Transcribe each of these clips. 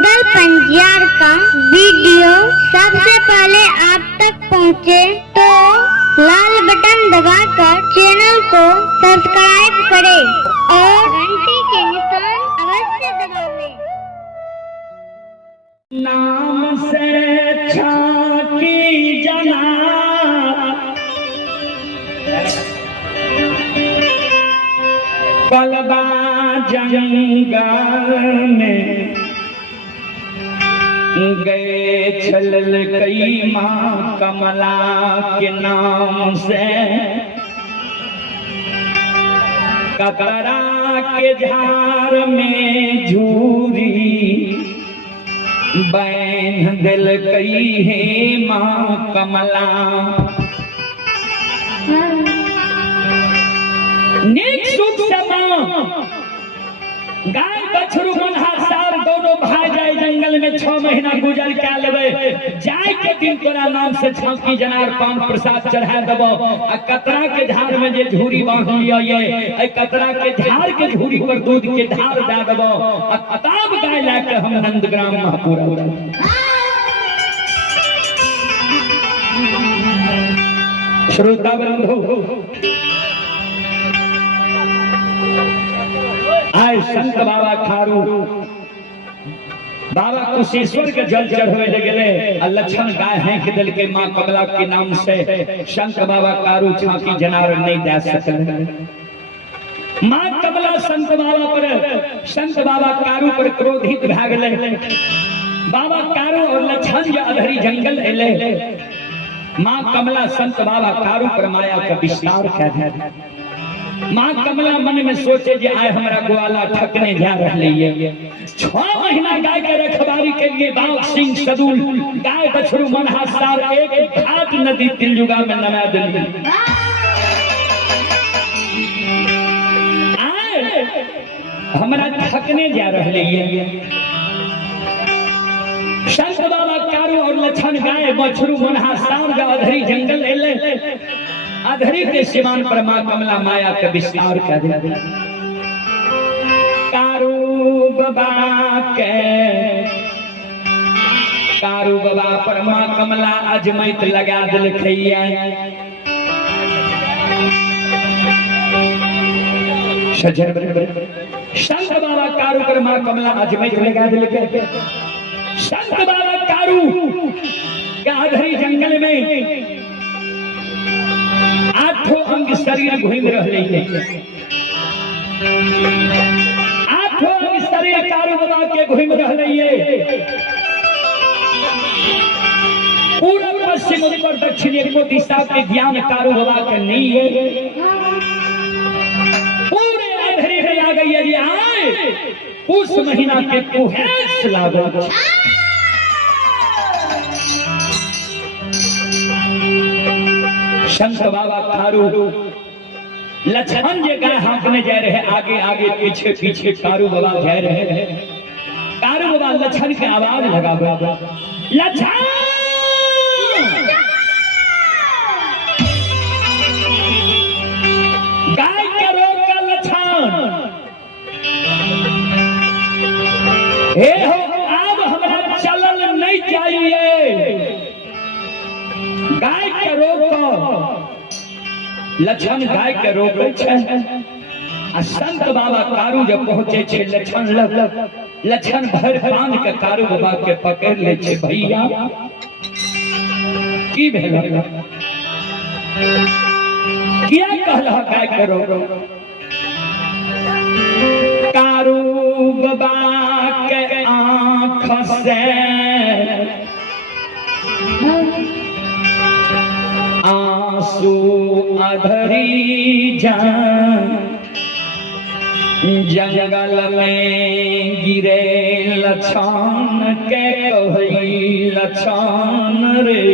रुदल पंजियार का वीडियो सबसे पहले आप तक पहुंचे तो लाल बटन दबाकर चैनल को सब्सक्राइब करें और घंटी के निशान अवश्य दबावें। नाम से छाकी जना कलबा जंगल में गए छलल कई माँ कमला के नाम से कतरा के झार में झूरी बैन दिल कई है माँ कमला। नीक सुख गाय बछरू मनहासार दोनों भाई जाए जंगल में 6 महीना गुजर के लेवे जाए के दिन तोरा नाम से छाकी जनार पान प्रसाद चढ़ा देबो आ कतरा के झाड़ में जे झूरी बांध लियो ये कतरा के झाड़ के झूरी पर दूध के धार दे देबो आ अताब गाय लाके हम नंदग्राम महापुरा श्रोता बंधु आए संत बाबा खारू बाबा कुशेश्वर के जल चढ़वे लगे लक्षण गाय हैं कि दिल के माँ कमला के नाम से संत बाबा कारू छाकी जनावर नहीं दे सकते। माँ कमला संत बाबा कारू पर क्रोधित भा गए। बाबा कारू और लक्षण अधरी जंगल एले। माँ कमला संत बाबा कारू पर माया का विस्तार कर दे। माँ कमला मन में सोचे जे आए हमारा ग्वाला ठकने जा रहे है। 6 महीना गाय के रखवारी के लिए बाघ सिंह सदूल गाय बछरू मनहासार एक घाट नदी तिलजुगा में नवा दिल्ली आए हमारा ठकने जा रहे है। संत बाबा कारू और लक्षण गाय बछरू मनहासार का अधरी जंगल एले। अधरी के सिवान पर माँ कमला माया के विस्तार कर दे। कारू बाबा पर माँ कमला अजमैत लगा दिल खैया। संत बाबा कारू पर माँ कमला अजमैत लगा दिल खैया। संत बाबा कारू का अधरी जंगल में 8 अंग शरीर घूम रहे हैं। 8 अंग शरीर कारू बाबा के घूम रहे हैं। पूर्व पश्चिम उत्तर दक्षिण एको दिशा के ज्ञान कारू बाबा के नहीं है। पूरे अधरी में आ गई है। आए उस महीना के कुहेस लागो। संत बाबा कारू लक्षण जे गाय हाँकने जा रहे आगे आगे पीछे पीछे कारू बाबा जा रहे हैं। कारू बाबा लक्षण के आवाज लगा लक्षण गाय के रोक का लक्षण हे हो अब हमारा चलल नहीं चाहिए। गाय के रोक लक्षण गाय के रोक संत बाबा कारू जब पहुंचे छे लक्षण भर बांध के कारू बाबा के पकड़ ले छे। भैया की भेल क्या कहला गाय के रोक। कारू बाबा के आंख से आंसू अधरी जंगल में गिरे लक्षण के कही लक्षण रे।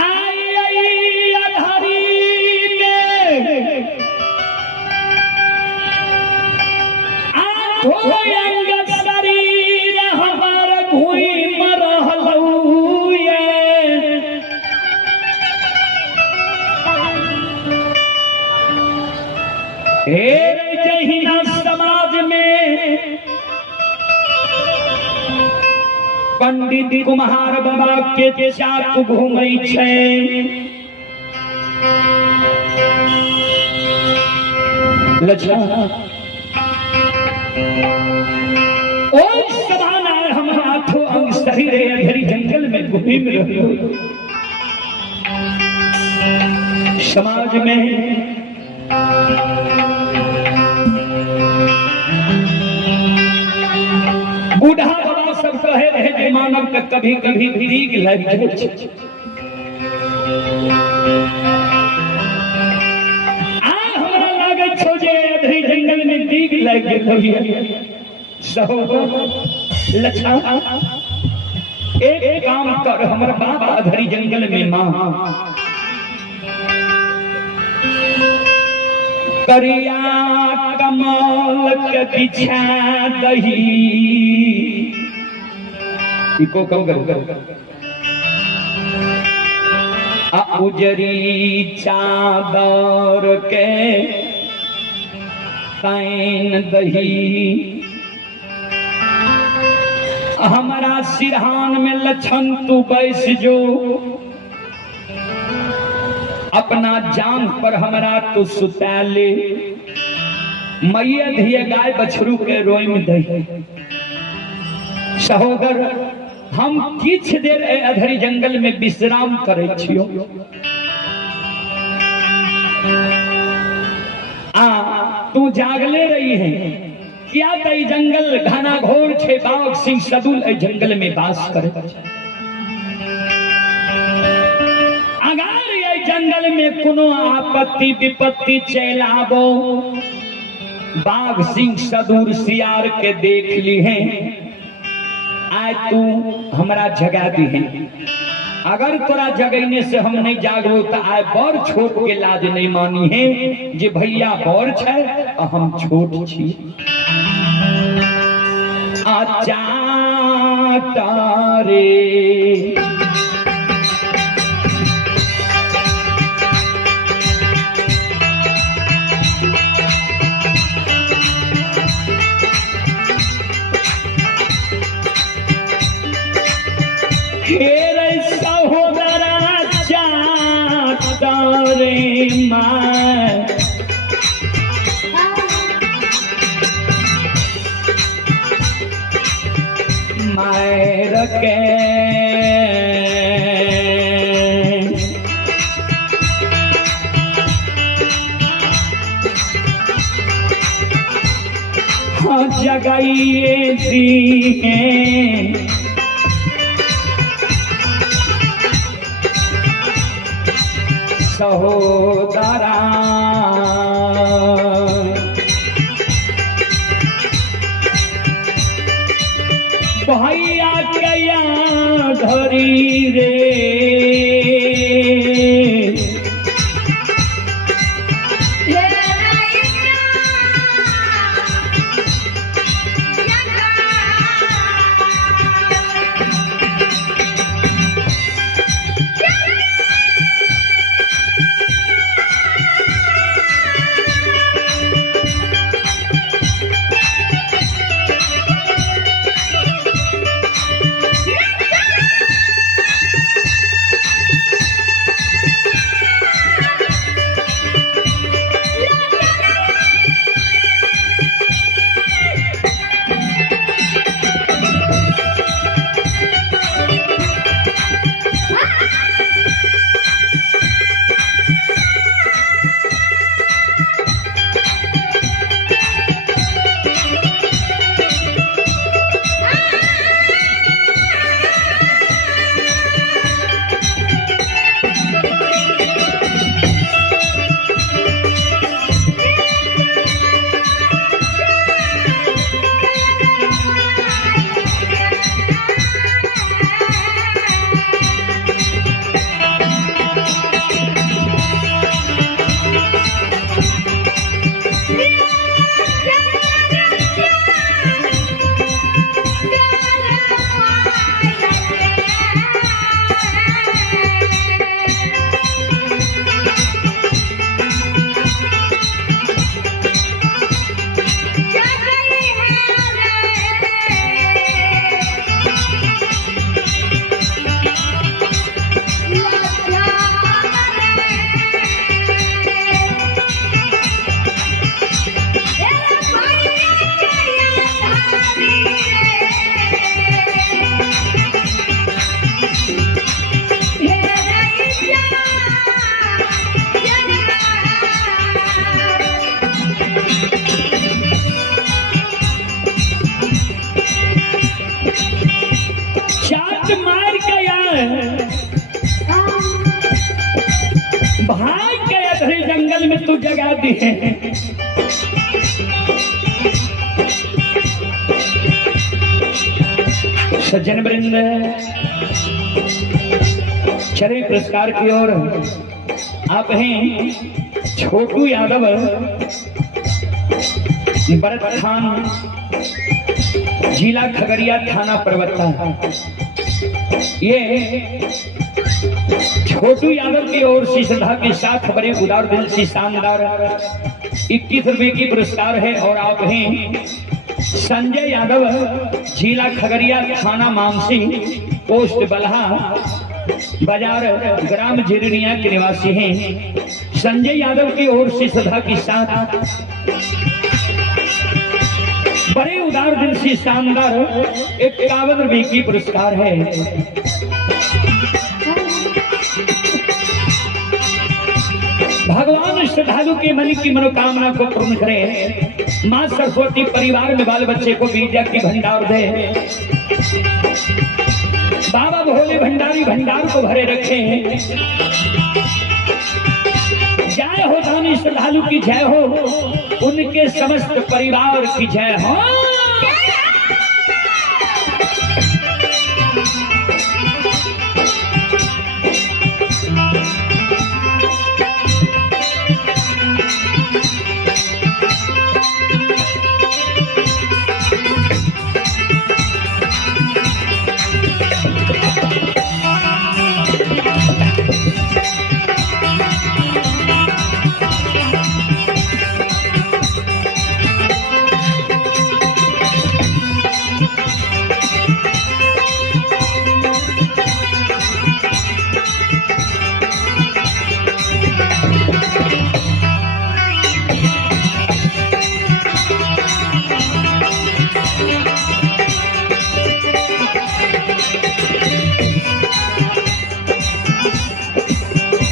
आई अधरी में आठों अंग शरीर हमार घूम रहलू ये। हे पंडित कुम्हार बाबा के चाक घूमै छै। लक्ष्मण ओइ सबाना हमर आठो अंग शरीर अंधेरी जंगल में घूमि रहलो। समाज में बूढ़ा बाबा सब कहे रहे जे मानव के कभी कभी दीग लग जाए छै। आ हमरा लागे छो जे अधरी जंगल में दीग लग गेल। लक्ष्मण एक काम कर, हमर बाबा अधरी जंगल में मां करिया कमल के बिछा दही। इको कम कर आ उजरी चादर के ताइन दही। हमारा सिरहान में लछन तू बैस जो, अपना जान पर हमारा तू सुता ले। मैया धिये गाय बछरू के रोई में दही। सहोदर हम किछ देर अधरी जंगल में विश्राम करे छियो। तू जागले रही है क्या? तई जंगल घना घोर छे, बाघ सिंह सदुल ए जंगल में वास करे। अगर ये जंगल में कोनो आपत्ति विपत्ति चल आबो, बाघ सिंह सदुर सियार के देख ली है, आज तू हमरा जगा दी है। अगर तोरा जगैने से हम नहीं जागो तो आय बड़ छोट के लाज नहीं मानी है जे भैया बड़ छै आ हम छोट छी। आचा तारे खेर सहोदरा चारे माय मायर के हाँ जगाइए दी है। सहोदरा भैया कया धरी रे, अधरी जंगल में तू जगा दी है। सज्जन वृंद चले पुरस्कार की ओर। आप हैं छोटू यादव, भरत खान, जिला खगड़िया, थाना परबत्ता। ये छोटू यादव की ओर से श्रद्धा के साथ बड़े उदार दिल से शानदार 21 रुपए की पुरस्कार है। और आप हैं संजय यादव, जिला खगड़िया, थाना मामसी, पोस्ट बलहा, बाजार ग्राम झिरनिया के निवासी हैं। संजय यादव की ओर से श्रद्धा के साथ बड़े उदार दिल से शानदार 51 रुपए की पुरस्कार है। भगवान श्रद्धालु के मन की मनोकामना को पूर्ण करे। मां सरस्वती परिवार में बाल बच्चे को विद्या की भंडार दे। बाबा भोले भंडारी भंडार को भरे रखे। जय हो दानी श्रद्धालु की जय हो, उनके समस्त परिवार की जय हो।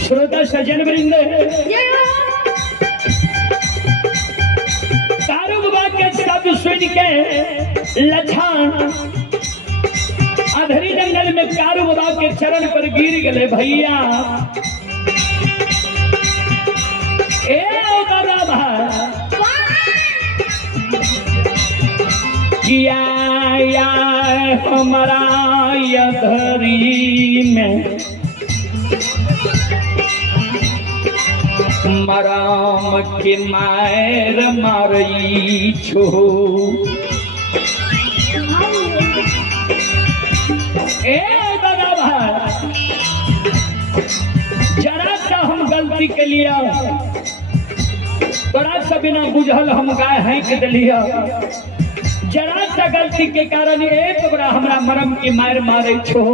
श्रोता सज्जन वृंद, तारू बाबा के शब्द सुन के लछान अधरी जंगल में कारू बाबा के चरण पर गिर गए। भैया ए दादा किया हमारा अधरी में मराम के मायर मारई छो। ए दादा भाई, जरा सा हम गलती के लिया, बड़ा सा बिना बुझल हम गाय हैंक दिलिया। जरा सा गलती के कारण एक बड़ा हमरा मरम के मार मारे छो।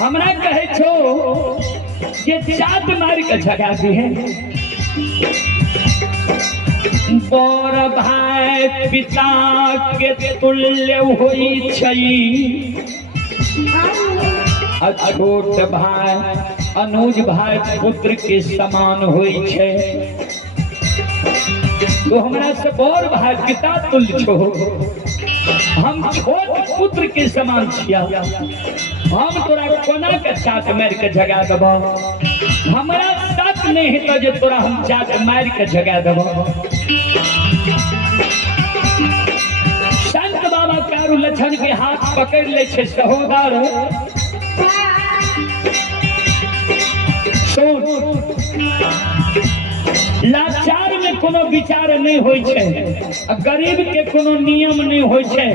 हमरा कहे छो ये चाट मार के जगा दी है। बड़ भाई पिता के तुल्य होई छई, छोट भाई अनुज भाई पुत्र के समान होई छे। तो हमरा से बड़ भाई पिता तुल्य छो, हम छोट पुत्र के समान छिया। हम तोरा कोना के चाट मार के जगा देब। हमारा साथ नहीं है तो तोरा हम चाट मार के जगा देब। संत बाबा कारू लछन के हाथ पकड़ ले छे। सहोदर लाचार में कोनो विचार नहीं होई छे, गरीब के कोनो नियम नहीं होई छे,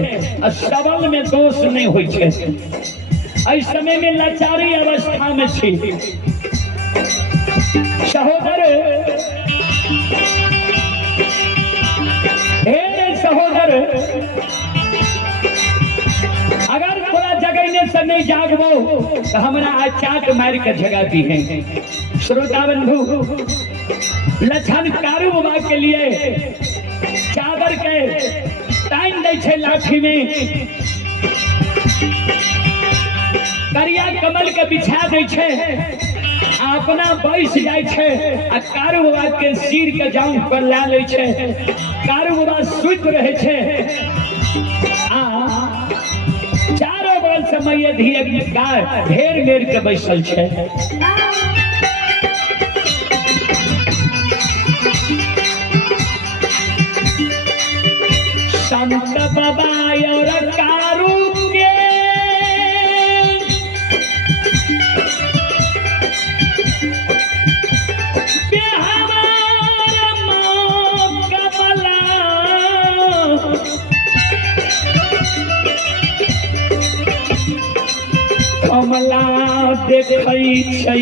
सबल में दोष नहीं होई छे। इस समय में लाचारी अवस्था में छी। सहोदर हे सहोदर, अगर थोड़ा जगने से नहीं जागबो तो हमारा आज चाट मार के जगा दी है। श्रोता बंधु, लछन कारू बाबा के लिए चादर के टाइम दे छे, लाठी में करिया कमल के बिछा दे छे, अपना बैस जाय छे आ कारू बाबा के सिर के जांघ पर ला ले छे। कारू बाबा सुत रहे छे आ चारों बगल से मैया धीरे गाय ढेर मेर के बैसल छे। देखै छै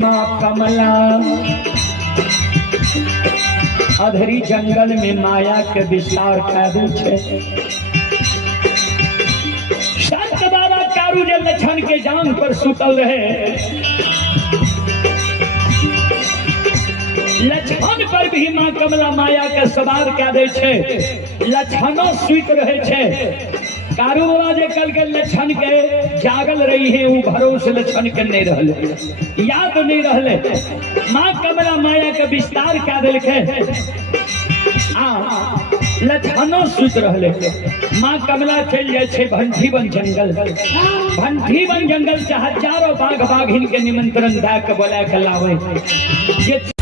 माँ कमला अधरी जंगल में माया के विस्तार करै छै। संत बाबा कारू जे लछन के जांग पर सुतल रहे, लछन पर भी माँ कमला माया के सवार कऽ दै छै। लछनो सुत रहे छै। कारू बाबा जे कल के लछन के जागल रही है, वो भरोसे लछन के नहीं रहले, याद नहीं रहले। माँ कमला माया के विस्तार कऽ देलकै। लछनो सुत रहले। माँ कमला चल जाए छै भंठीवन जंगल। भंठीवन जंगल से हजारों बाघ बाघिन के निमंत्रण दे के बोला के लावे।